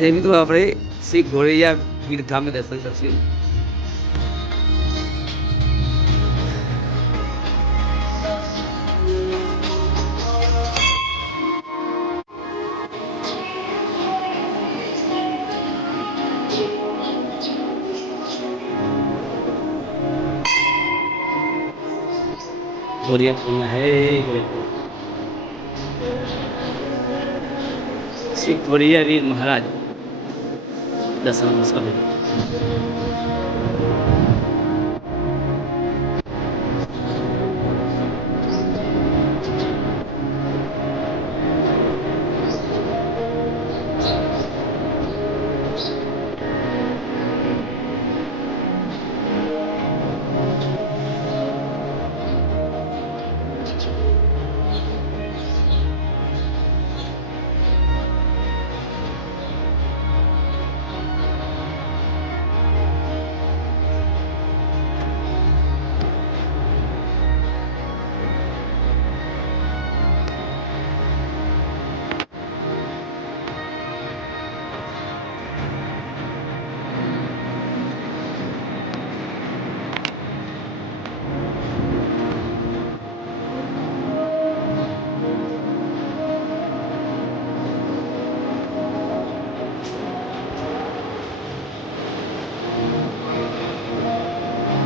આજે મિત્રો આપણે શ્રી ગોરૈયા વીર ધામને દર્શન કરશું. શ્રી ગોરૈયા વીર મહારાજ દર્શન કરશું.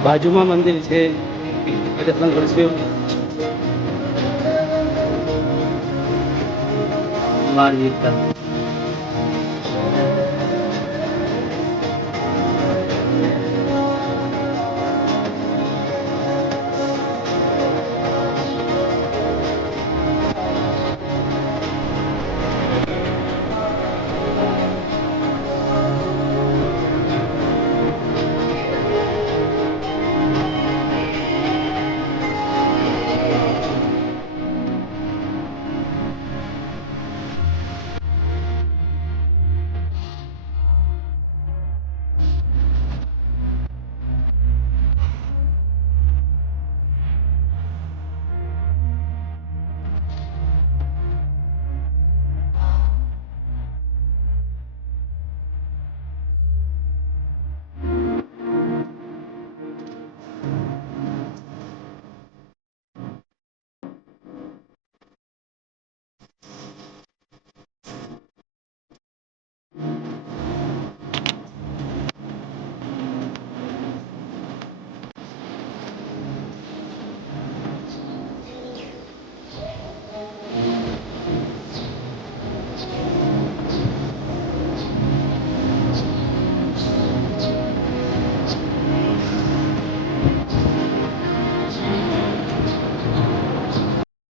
બાજુમાં મંદિર છે, દર્શન કરશું.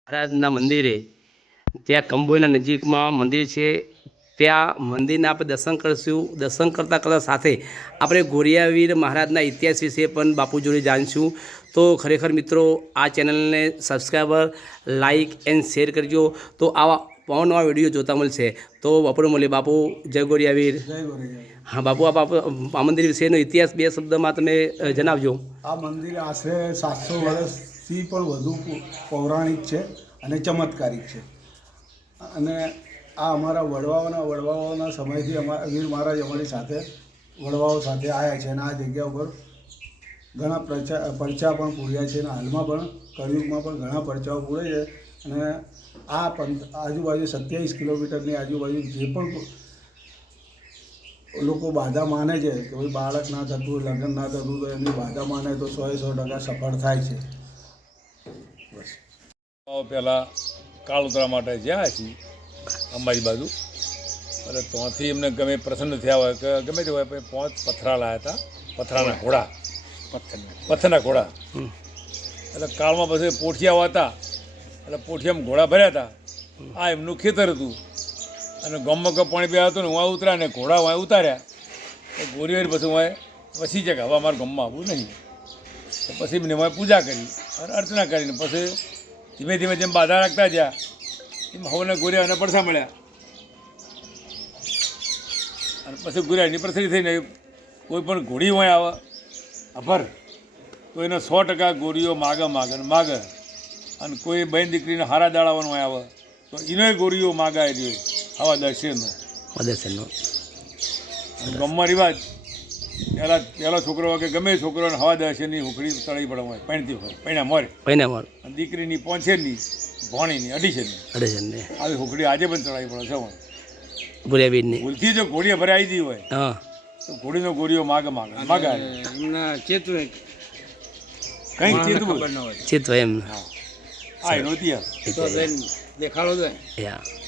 મહારાજના મંદિરે ત્યાં કંબોઈના નજીકમાં મંદિર છે. ત્યાં મંદિરના આપણે દર્શન કરીશું. દર્શન કરતાં સાથે આપણે ગોરૈયા વીર મહારાજના ઇતિહાસ વિશે પણ બાપુ જોડે જાણીશું. તો ખરેખર મિત્રો આ ચેનલને સબસ્ક્રાઈબર, લાઇક એન્ડ શેર કરજો. તો આવા નવા વિડીયો જોતા મળશે. તો બાપુને મળીએ. બાપુ જય ગોરૈયા વીર. હા બાપુ, આ મંદિર વિશેનો ઇતિહાસ બે શબ્દમાં તમે જણાવજો. આ મંદિર આશરે 700 વર્ષથી પણ વધુ પૌરાણિક છે અને ચમત્કારિક છે. અને આ અમારા વડવાઓના સમયથી વીર મહારાજ અમારી સાથે વડવાઓ સાથે આવ્યા છે અને આ જગ્યા ઉપર ઘણા પરચા પણ પૂર્યા છે અને હાલમાં પણ કળિયુગમાં પણ ઘણા પરચાઓ પૂરે છે. અને આ આજુબાજુ 27 કિલોમીટરની આજુબાજુ જે પણ લોકો બાધા માને છે કે ભાઈ બાળક ના થતું, લગ્ન ના થતું, તો એમની બાધા માને તો 100% સફળ થાય છે. બસ પહેલાં કાળોતરા માટે જ્યાં છીએ અંબાજી બાજુ, એટલે ત્યાંથી એમને ગમે પ્રસન્ન થયા હોય કે ગમે તે હોય, 5 પથરા લાવ્યા હતા, પથરાના ઘોડા, પથ્થરના ઘોડા. એટલે કાળમાં પછી પોઠિયા હતા, એટલે પોઠિયામાં ઘોડા ભર્યા હતા. આ એમનું ખેતર હતું અને ગામમાં પાણી પીવા હતું ને હું ઉતર્યા ને ઘોડા હું ઉતાર્યા. તો ગોરૈયા પછી હું વસી જાય કે હવે અમારા ગામમાં આવવું નહીં. તો પછી એમને હું પૂજા કરી અને અર્ચના કરીને પછી ધીમે ધીમે જેમ બાધા રાખતા ગયા એમ હવને ગોરૈયાને પડસા મળ્યા. અને પછી ગોરૈયાની પ્રસરી થઈને કોઈ પણ ઘોડી હોય આવે અભર તો એને 100% ગોરીઓ માગે અને કોઈ બહેન દીકરીને હારા દાડાવાનું હોય આવે તો એનોય ગોરીઓ માગાય રહ્યો આવા દર્શનનો. ગામમાં રિવાજ પહેલો છોકરો કે ગમે એ છોકરોને હવા દશેની હુકડી તળી પડે પહેણતી હોય પહેણા મરે કઈને મારું અને દીકરીની 5 ભોણીની 2.5 અઢેજનને આવી હુકડી આજે પણ ચડાવી પડે છે હોય ભૂલ્યા બીજની ભૂલથી જો ઘોડીએ ભરાઈ દી હોય હા તો ઘોડીનો ગોળીઓ માગે એમના ચેતવે કંઈ ચેતવું ખબર ન હોય ચિત્ત એમ હા એનો ઇતિહાસ તો દેખાડો દે યા